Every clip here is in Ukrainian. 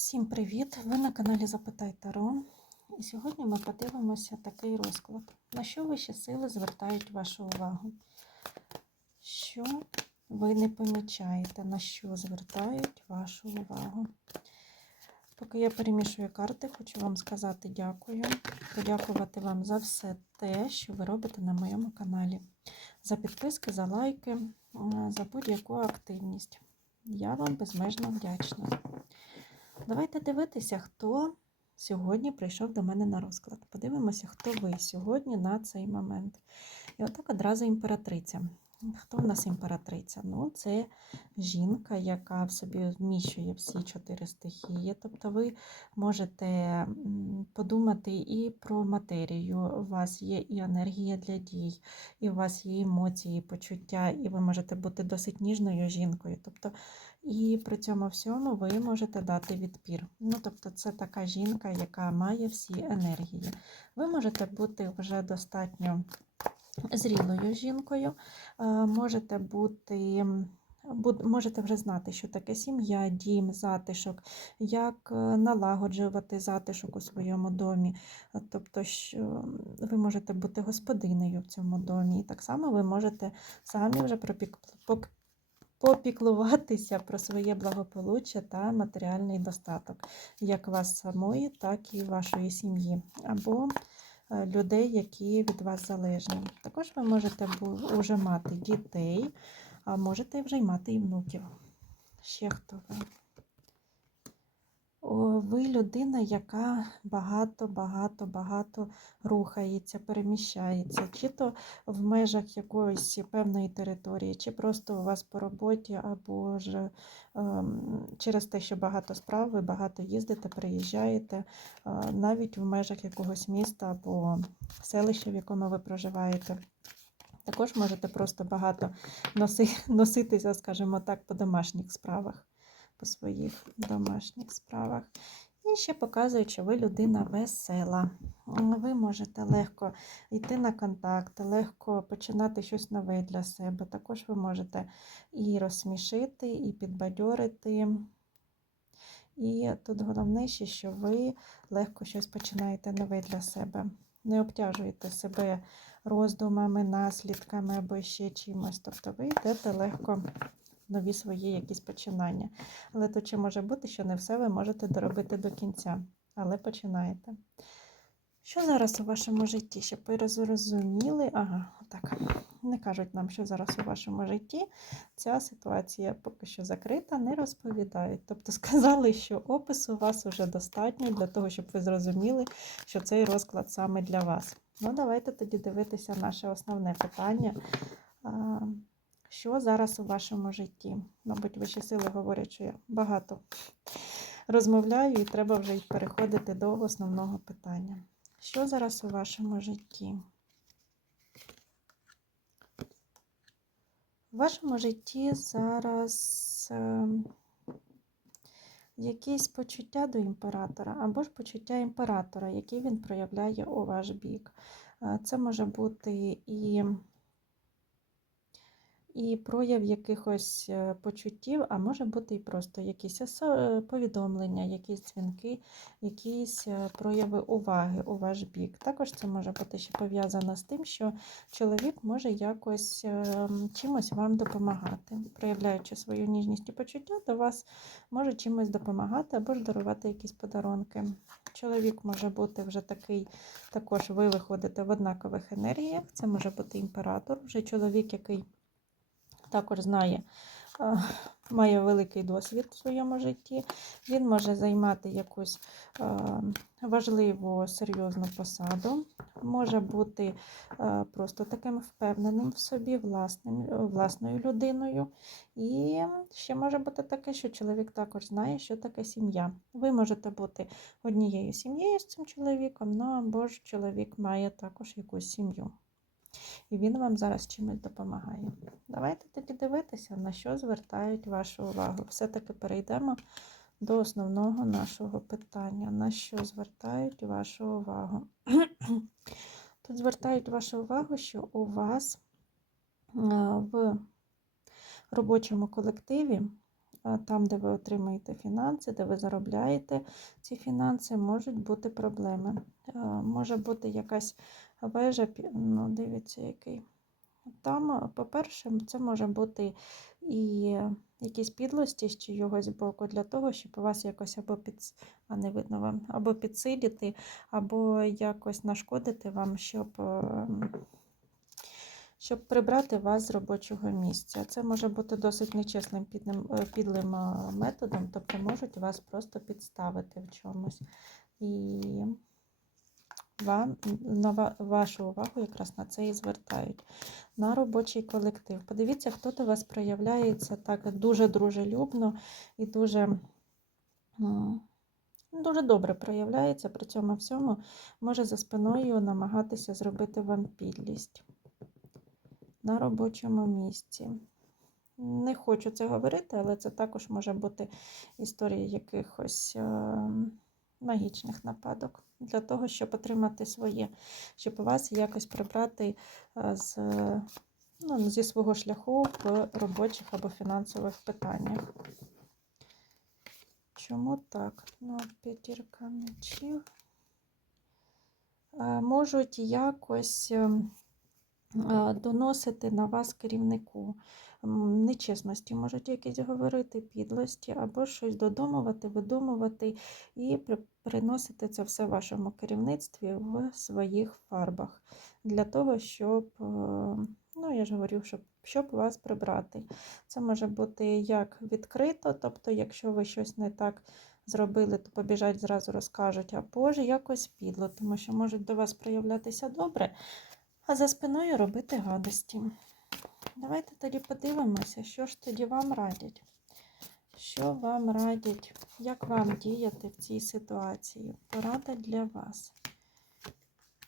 Всім привіт! Ви на каналі Запитай Таро. І сьогодні ми подивимося такий розклад. На що вищі сили звертають вашу увагу? Що ви не помічаєте, на що звертають вашу увагу? Поки я перемішую карти, хочу вам сказати дякую. Подякувати вам за все те, що ви робите на моєму каналі. За підписки, за лайки, за будь-яку активність. Я вам безмежно вдячна. Давайте дивитися, хто сьогодні прийшов до мене на розклад. Подивимося, хто ви сьогодні на цей момент. І отак одразу імператриця. Хто в нас імператриця? Ну, це жінка, яка в собі вміщує всі чотири стихії. Тобто ви можете подумати і про матерію. У вас є і енергія для дій, і у вас є емоції, почуття, і ви можете бути досить ніжною жінкою. Тобто, і при цьому всьому ви можете дати відпір. Ну, тобто, це така жінка, яка має всі енергії. Ви можете бути вже достатньо зрілою жінкою, можете бути. Можете вже знати, що таке сім'я, дім, затишок, як е, налагоджувати затишок у своєму домі. Тобто, що ви можете бути господинею в цьому домі. І так само ви можете самі вже попіклуватися про своє благополуччя та матеріальний достаток, як вас самої, так і вашої сім'ї. Або Е, людей, які від вас залежні. Також ви можете вже мати дітей, а можете вже й мати і внуків. Ще хто ви? Ви людина, яка багато-багато-багато рухається, переміщається, чи то в межах якоїсь певної території, чи просто у вас по роботі, або ж ем, через те, що багато справ, ви багато їздите, приїжджаєте, навіть в межах якогось міста або селища, в якому ви проживаєте. Також можете просто багато носитися, скажімо так, по домашніх справах по своїх домашніх справах. І ще показують, що ви людина весела. Ви можете легко йти на контакт, легко починати щось нове для себе. Також ви можете і розсмішити, і підбадьорити. І тут головне, ще, що ви легко щось починаєте нове для себе. Не обтяжуєте себе роздумами, наслідками або ще чимось. Тобто ви йдете легко нові свої якісь починання. Але то чи може бути, що не все ви можете доробити до кінця, але починаєте. Що зараз у вашому житті? Щоб ви зрозуміли, ага, так, не кажуть нам, що зараз у вашому житті ця ситуація поки що закрита, не розповідають. Тобто сказали, що опису у вас вже достатньо для того, щоб ви зрозуміли, що цей розклад саме для вас. Ну, давайте тоді дивитися наше основне питання. Що зараз у вашому житті? Мабуть, вищі сили говорять, що я багато розмовляю, і треба вже й переходити до основного питання. Що зараз у вашому житті? У вашому житті зараз е, якісь почуття до імператора, або ж почуття імператора, які він проявляє у ваш бік. Е, це може бути і і прояв якихось е, почуттів, а може бути і просто якісь е, повідомлення, якісь дзвінки, якісь е, прояви уваги у ваш бік. Також це може бути ще пов'язано з тим, що чоловік може якось чимось вам допомагати, проявляючи свою ніжність і почуття, до вас може чимось допомагати або ж дарувати якісь подарунки. Чоловік може бути вже такий, також ви виходите в однакових енергіях. Це може бути імператор, вже чоловік, який також знає, має великий досвід в своєму житті. Він може займати якусь важливу серйозну посаду, може бути просто таким впевненим в собі, власним, власною людиною. І ще може бути таке, що чоловік також знає, що таке сім'я. Ви можете бути однією сім'єю з цим чоловіком, ну або ж чоловік має також якусь сім'ю і він вам зараз чимось допомагає. Давайте тоді дивитися, на що звертають вашу увагу. Все-таки перейдемо до основного нашого питання. На що звертають вашу увагу? Тут звертають вашу увагу, що у вас в робочому колективі там, де ви отримуєте фінанси, де ви заробляєте ці фінанси, можуть бути проблеми. Е, Може бути якась вежа, ну, дивіться, який. Там, е, по-перше, це може бути і якісь підлості з чийогось боку для того, щоб вас якось або під, а не видно вам, або підсилити, або якось нашкодити вам, щоб, е, щоб прибрати вас з робочого місця. Це може бути досить нечесним е, підлим методом, тобто можуть вас просто підставити в чомусь. І вам на вашу увагу якраз на це і звертають. На робочий колектив. Подивіться, хто до вас проявляється так дуже дружелюбно і дуже, дуже добре проявляється, при цьому всьому може за спиною намагатися зробити вам підлість на робочому місці. Не хочу це говорити, але це також може бути історія якихось е, магічних нападок для того, щоб отримати своє, щоб вас якось прибрати е, з, ну, зі свого шляху в робочих або фінансових питаннях. Чому так? Ну, п'ятірка мечів. Е, Можуть якось ем, доносити на вас керівнику нечесності, можуть якісь говорити підлості, або щось додумувати, видумувати і приносити це все вашому керівництві в своїх фарбах для того, щоб, е, ну я ж говорю, щоб, щоб вас прибрати. Це може бути як відкрито, тобто, якщо ви щось не так зробили, то побіжать зразу розкажуть, або ж якось підло, тому що можуть до вас проявлятися добре, а за спиною робити гадості. Давайте тоді подивимося, що ж тоді вам радять. Що вам радять, як вам діяти в цій ситуації? Порада для вас.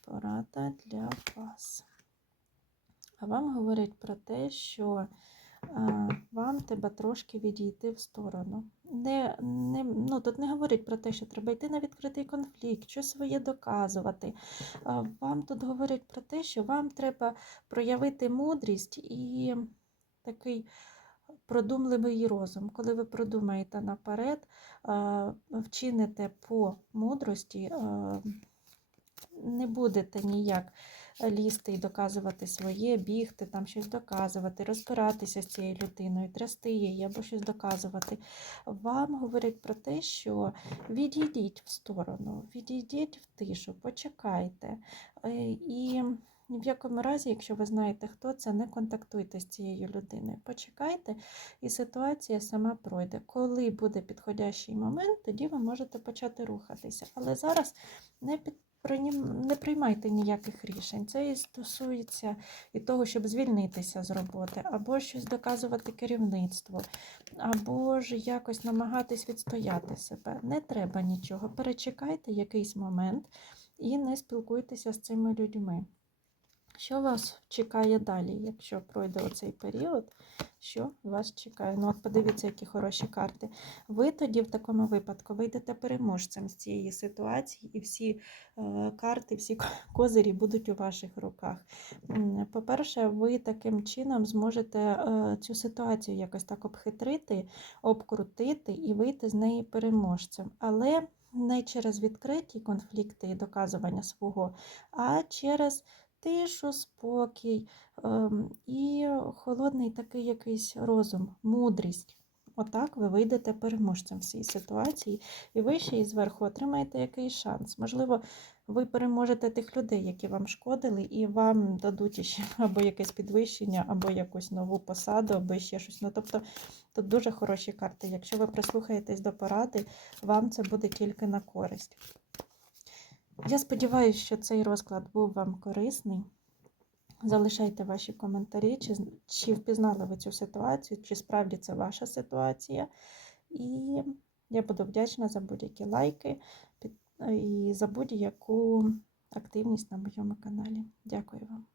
Порада для вас. А вам говорять про те, що вам треба трошки відійти в сторону. Не, не, ну, тут не говорять про те, що треба йти на відкритий конфлікт, що своє доказувати. Вам тут говорять про те, що вам треба проявити мудрість і такий продумливий розум. Коли ви продумаєте наперед, вчините по мудрості, не будете ніяк лізти і доказувати своє, бігти, там щось доказувати, розбиратися з цією людиною, трясти її або щось доказувати. Вам говорять про те, що відійдіть в сторону, відійдіть в тишу, почекайте. Е, І ні в якому разі, якщо ви знаєте, хто це, не контактуйте з цією людиною. Почекайте, і ситуація сама пройде. Коли буде підходящий момент, тоді ви можете почати рухатися. Але зараз не під не приймайте ніяких рішень. Це і стосується і того, щоб звільнитися з роботи, або щось доказувати керівництву, або ж якось намагатись відстояти себе. Не треба нічого. Перечекайте якийсь момент і не спілкуйтеся з цими людьми. Що вас чекає далі, якщо пройде оцей період? Що вас чекає? Ну, от подивіться, які хороші карти. Ви тоді в такому випадку вийдете переможцем з цієї ситуації, і всі е, карти, всі козирі будуть у ваших руках. По-перше, ви таким чином зможете е, цю ситуацію якось так обхитрити, обкрутити і вийти з неї переможцем. Але не через відкриті конфлікти і доказування свого, а через тишу, спокій ем, і холодний такий якийсь розум, мудрість. Отак ви вийдете переможцем в цій ситуації, і ви ще і зверху отримаєте якийсь шанс. Можливо, ви переможете тих людей, які вам шкодили, і вам дадуть ще або якесь підвищення, або якусь нову посаду, або ще щось. Ну, тобто тут дуже хороші карти. Якщо ви прислухаєтесь до поради, вам це буде тільки на користь. Я сподіваюся, що цей розклад був вам корисний. Залишайте ваші коментарі, чи, чи впізнали ви цю ситуацію, чи справді це ваша ситуація. І я буду вдячна за будь-які лайки і за будь-яку активність на моєму каналі. Дякую вам.